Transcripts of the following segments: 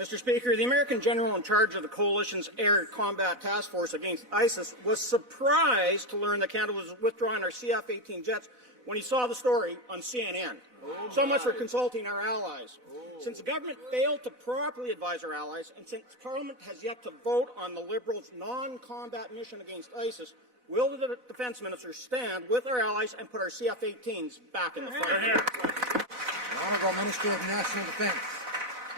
Mr. Speaker, the American general in charge of the coalition's air combat task force against ISIS was surprised to learn that Canada was withdrawing our CF-18 jets when he saw the story on CNN. So much for consulting our allies. Since the government failed to properly advise our allies, and since Parliament has yet to vote on the Liberals' non-combat mission against ISIS, will the Defence Minister stand with our allies and put our CF-18s back in the fight? The Honourable Minister of National Defence.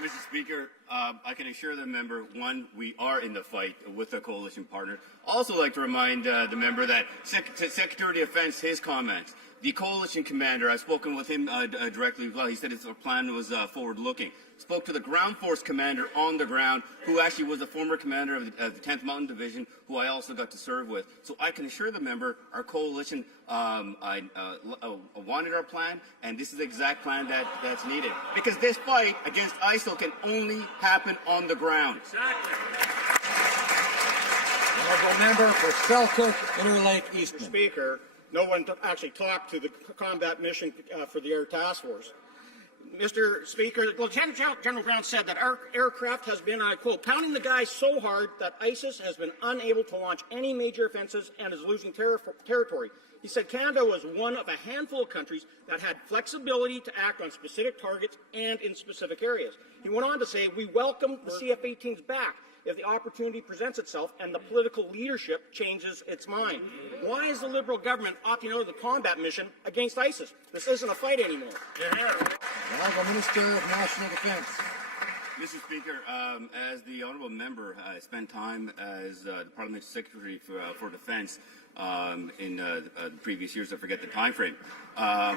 Mr. Speaker, I can assure the member, one, we are in the fight with a coalition partner. Also like to remind the member that Secretary of Defence, his comments, the coalition commander, I've spoken with him directly as well. He said his plan was forward-looking. Spoke to the ground force commander on the ground, who actually was a former commander of the 10th Mountain Division, who I also got to serve with. So I can assure the member, our coalition wanted our plan, and this is the exact plan that's needed. Because this fight against ISIL can only happen on the ground. Exactly. Honourable member for Selkirk, Interlake, Eastman. Mr. Speaker, no one actually talked to the combat mission for the Air Task Force. Mr. Speaker, Lieutenant General Brown said that our aircraft has been, I quote, pounding the guy so hard that ISIS has been unable to launch any major offensives and is losing territory. He said Canada was one of a handful of countries that had flexibility to act on specific targets and in specific areas. He went on to say, we welcome the CF-18s back if the opportunity presents itself and the political leadership changes its mind. Why is the Liberal government opting out of the combat mission against ISIS? This isn't a fight anymore. The Honourable Minister of National Defence. Mr. Speaker, as the honourable member spent time as the Parliamentary Secretary for Defence in the previous years, I forget the time frame,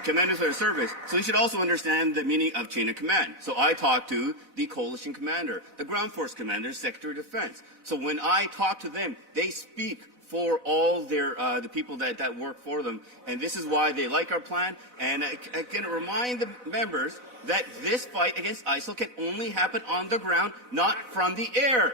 commanders of the service, so you should also understand the meaning of chain of command. So I talked to the coalition commander, the ground force commander, Secretary of Defence. So when I talk to them, they speak for all their the people that work for them, and this is why they like our plan. And I can remind the members that this fight against ISIL can only happen on the ground, not from the air.